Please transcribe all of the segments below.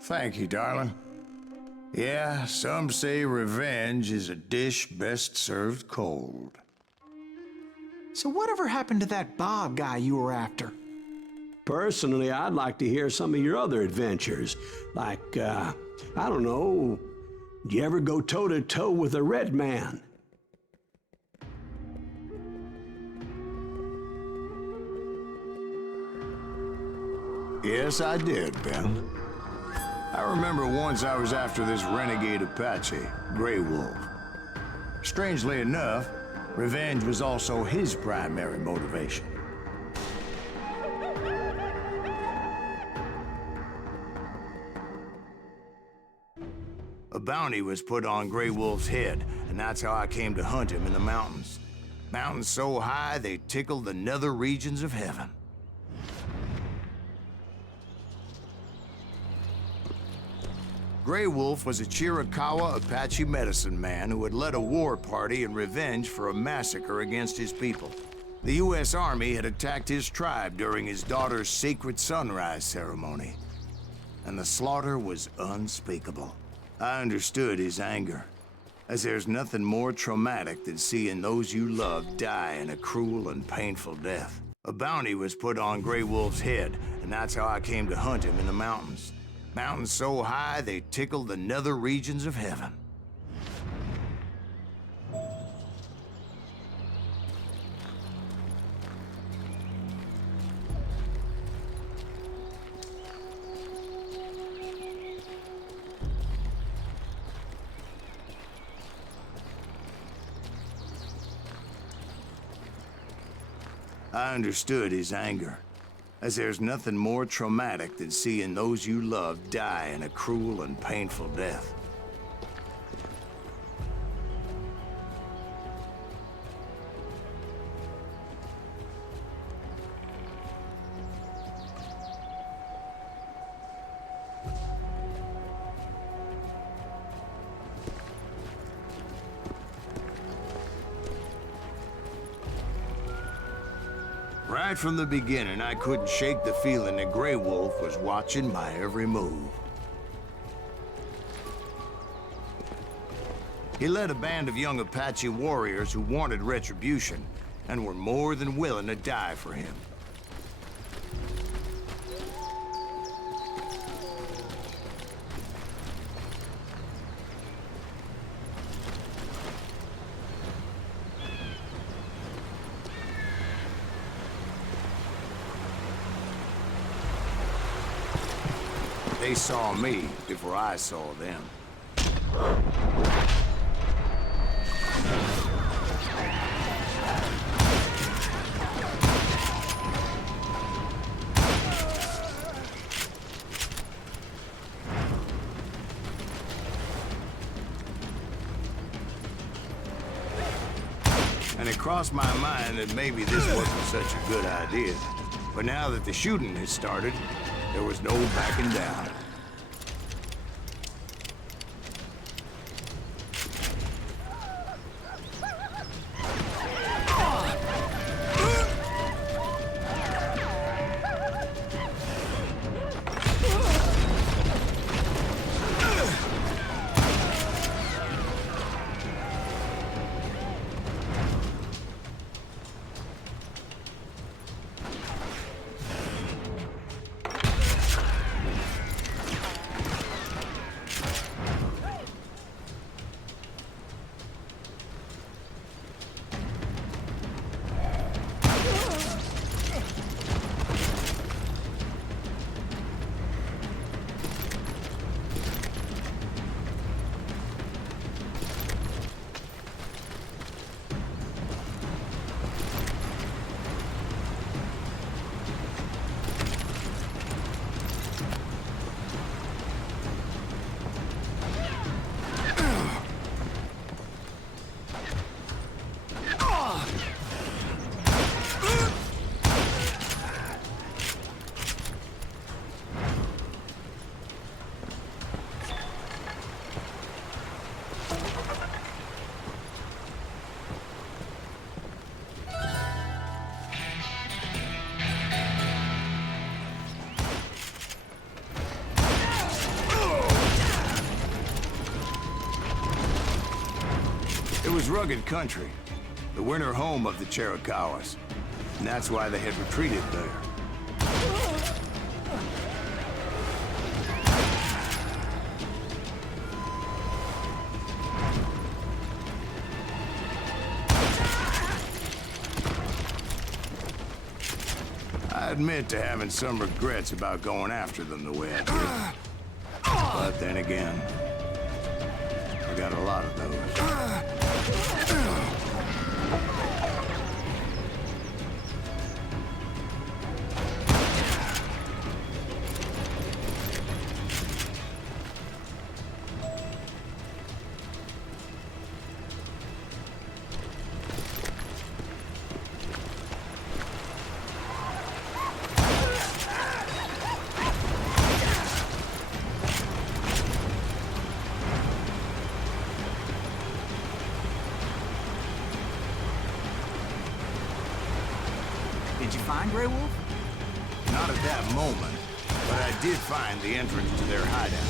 Thank you, darling. Yeah, some say revenge is a dish best served cold. So whatever happened to that Bob guy you were after? Personally, I'd like to hear some of your other adventures. Like, I don't know, do you ever go toe-to-toe with a red man? Yes, I did, Ben. I remember once I was after this renegade Apache, Grey Wolf. Strangely enough, revenge was also his primary motivation. A bounty was put on Grey Wolf's head, and that's how I came to hunt him in the mountains. Mountains so high they tickled the nether regions of heaven. Grey Wolf was a Chirawa Apache medicine man who had led a war party in revenge for a massacre against his people. The U.S. Army had attacked his tribe during his daughter's sacred sunrise ceremony, and the slaughter was unspeakable. I understood his anger, as there's nothing more traumatic than seeing those you love die in a cruel and painful death. A bounty was put on Grey Wolf's head, and that's how I came to hunt him in the mountains. Mountains so high they tickled the nether regions of heaven. I understood his anger, as there's nothing more traumatic than seeing those you love die in a cruel and painful death. Right from the beginning, I couldn't shake the feeling that Grey Wolf was watching my every move. He led a band of young Apache warriors who wanted retribution and were more than willing to die for him. They saw me before I saw them. And it crossed my mind that maybe this wasn't such a good idea. But now that the shooting had started, there was no backing down. was rugged country, the winter home of the Chiricahuas, and that's why they had retreated there. I admit to having some regrets about going after them the way I did. But then again, I got a lot of those. Did you find Grey Wolf? Not at that moment, but I did find the entrance to their hideout.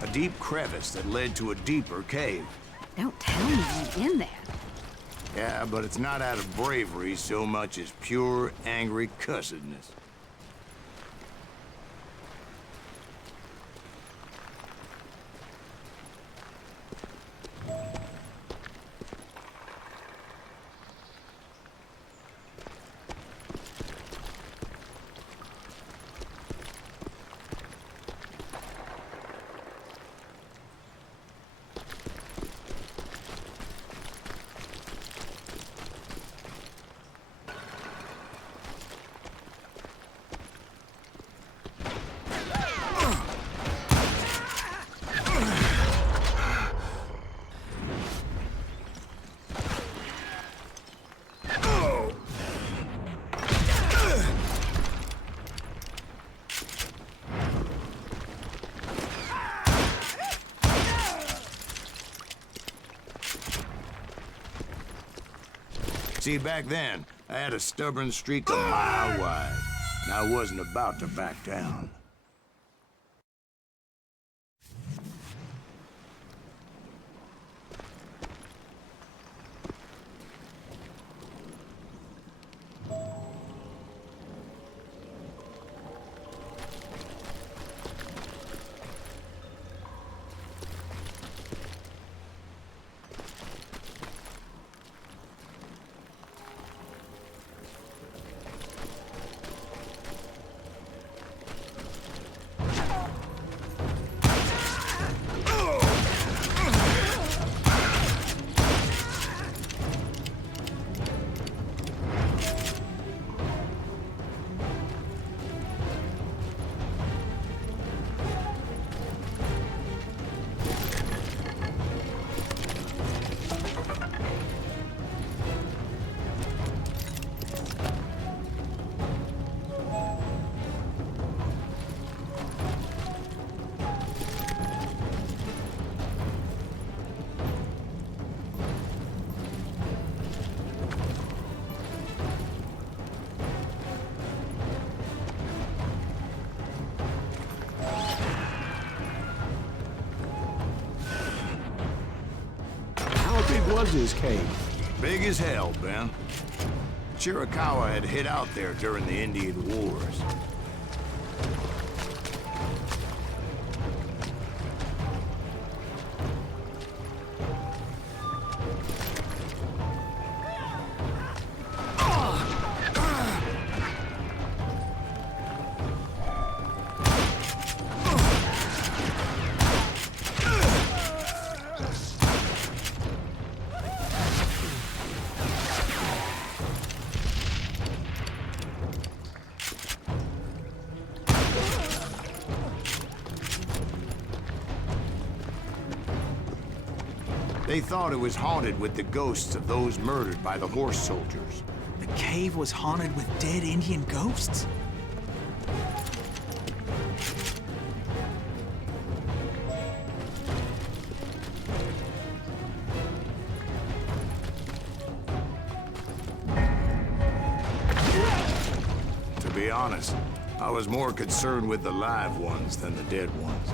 A deep crevice that led to a deeper cave. Don't tell me you're in there. Yeah, but it's not out of bravery so much as pure, angry cussedness. See, back then, I had a stubborn streak a mile wide, and I wasn't about to back down. How big was this cave? Big as hell, Ben. Chiricahua had hid out there during the Indian Wars. They thought it was haunted with the ghosts of those murdered by the horse soldiers. The cave was haunted with dead Indian ghosts? To be honest, I was more concerned with the live ones than the dead ones.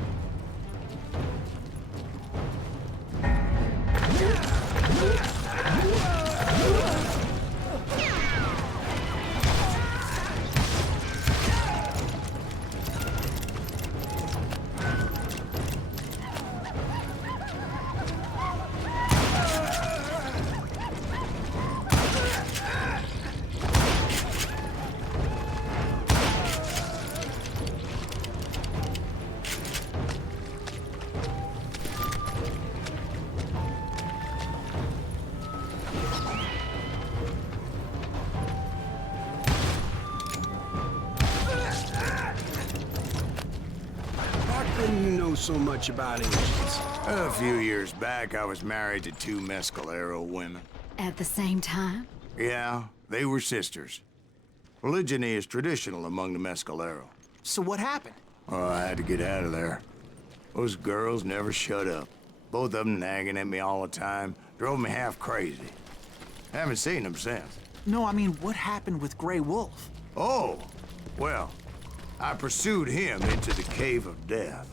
How do you know so much about Indians? A few years back, I was married to two Mescalero women. At the same time? Yeah, they were sisters. Polygyny is traditional among the Mescalero. So what happened? Oh, I had to get out of there. Those girls never shut up. Both of them nagging at me all the time. Drove me half crazy. Haven't seen them since. No, I mean, what happened with Grey Wolf? Oh, well, I pursued him into the Cave of Death.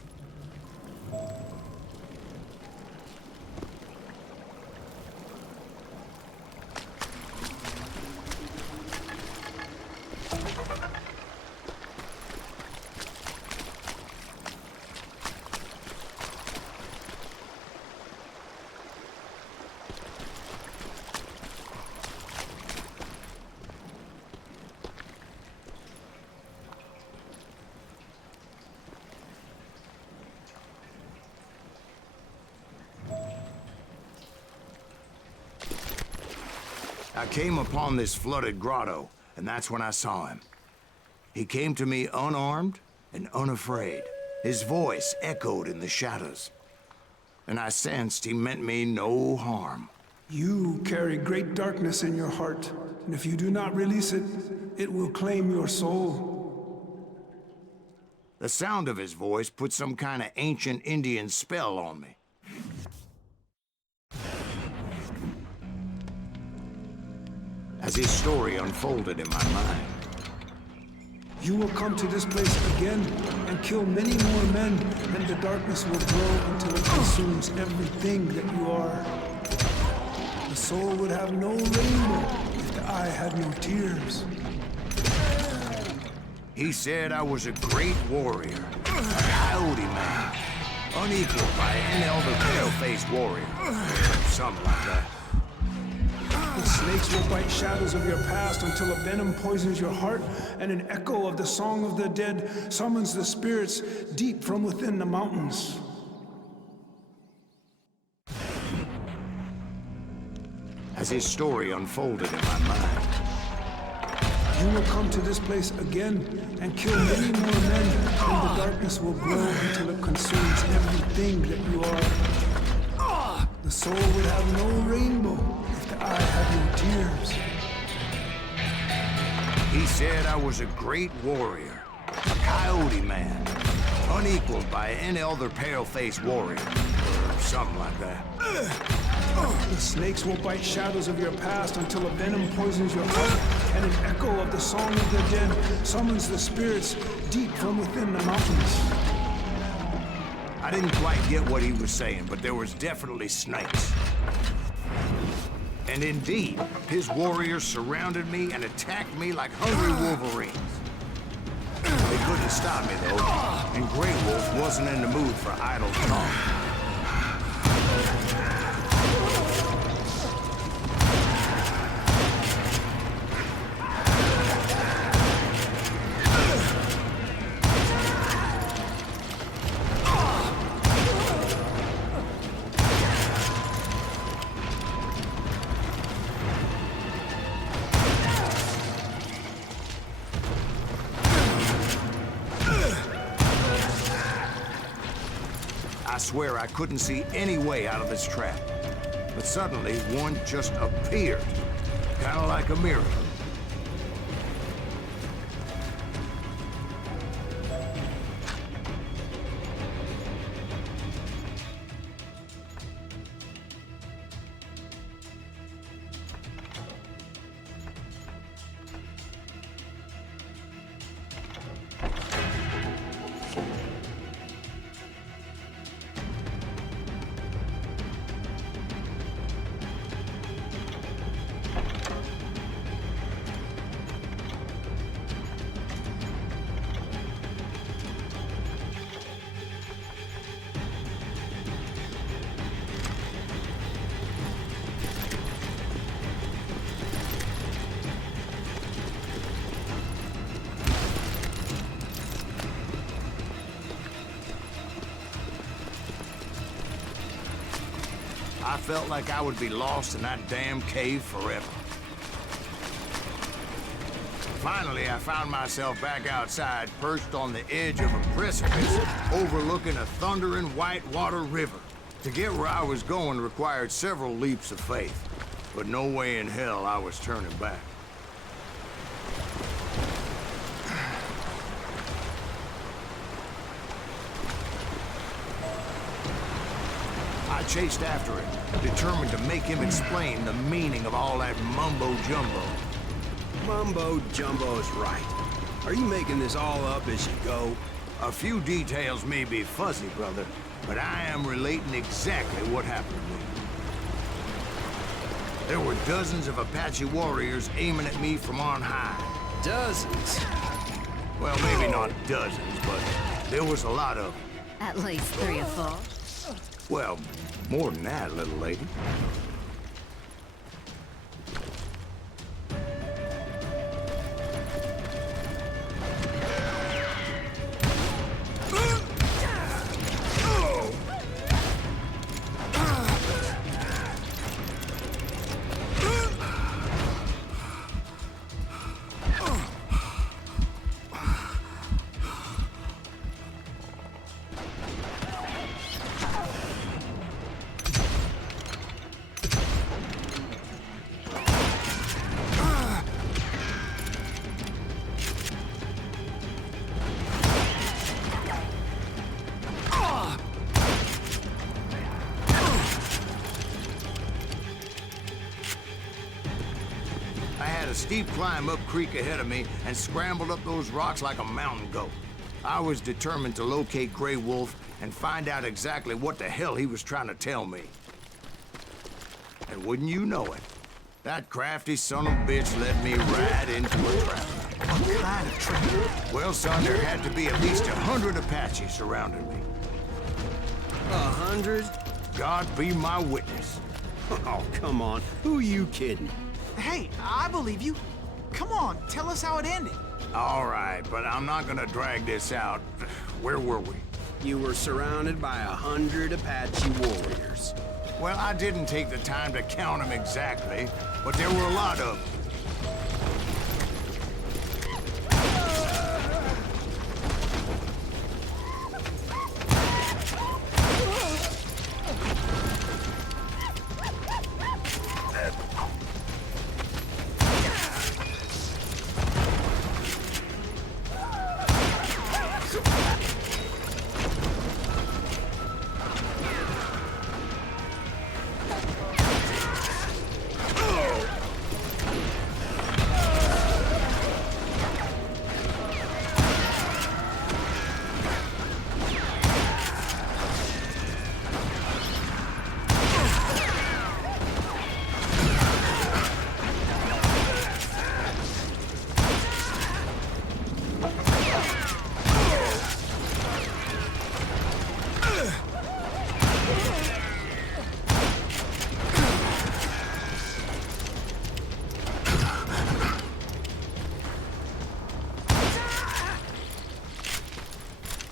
I came upon this flooded grotto, and that's when I saw him. He came to me unarmed and unafraid. His voice echoed in the shadows, and I sensed he meant me no harm. You carry great darkness in your heart, and if you do not release it, it will claim your soul. The sound of his voice put some kind of ancient Indian spell on me. As his story unfolded in my mind, You will come to this place again and kill many more men, and the darkness will grow until it consumes everything that you are. The soul would have no rainbow if the eye had no tears. he said I was a great warrior, a Coyote Man, unequaled by any other pale-faced warrior, something like that. The snakes will bite shadows of your past until a venom poisons your heart, and an echo of the song of the dead summons the spirits deep from within the mountains. As his story unfolded in my mind, You will come to this place again and kill many more men, and the darkness will grow until it consumes everything that you are. The soul would have no rainbow if the eye had no tears. he said I was a great warrior, a Coyote Man, unequaled by any other pale-faced warrior, something like that. The snakes will bite shadows of your past until a venom poisons your heart, and an echo of the song of the dead summons the spirits deep from within the mountains. I didn't quite get what he was saying, but there was definitely snakes. And indeed, his warriors surrounded me and attacked me like hungry wolverines. They couldn't stop me, though, and Grey Wolf wasn't in the mood for idle talk. I swear I couldn't see any way out of this trap. But suddenly, one just appeared. Kind of like a miracle. I felt like I would be lost in that damn cave forever. Finally, I found myself back outside, perched on the edge of a precipice, overlooking a thundering whitewater river. To get where I was going required several leaps of faith, but no way in hell I was turning back. I chased after him, determined to make him explain the meaning of all that mumbo-jumbo. Mumbo-jumbo's right. Are you making this all up as you go? A few details may be fuzzy, brother, but I am relating exactly what happened to me. There were dozens of Apache Warriors aiming at me from on high. Dozens? Well, maybe not dozens, but there was a lot of them. At least 3 or 4. Well, more than that, little lady. Steep climb up creek ahead of me and scrambled up those rocks like a mountain goat. I was determined to locate Grey Wolf and find out exactly what the hell he was trying to tell me. And wouldn't you know it, that crafty son of a bitch led me right into a trap. What kind of trap? Well, son, there had to be at least 100 Apaches surrounding me. 100? God be my witness. Oh, come on. Who are you kidding? Hey, I believe you. Come on, tell us how it ended. All right, but I'm not gonna drag this out. Where were we? You were surrounded by 100 Apache warriors. Well, I didn't take the time to count them exactly, but there were a lot of them.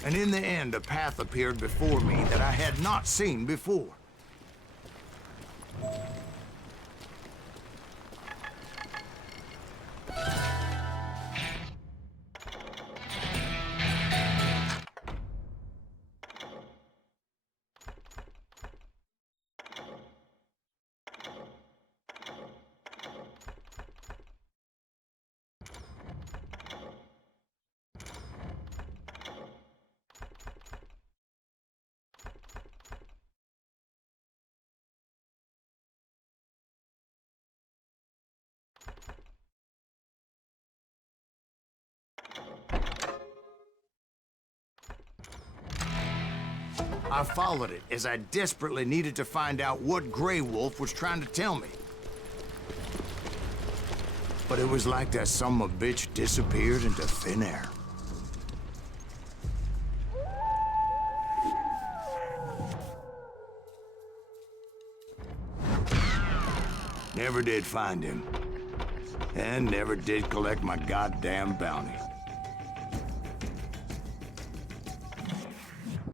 And in the end, a path appeared before me that I had not seen before. I followed it as I desperately needed to find out what Grey Wolf was trying to tell me. But it was like that son of a bitch disappeared into thin air. Never did find him. And never did collect my goddamn bounty.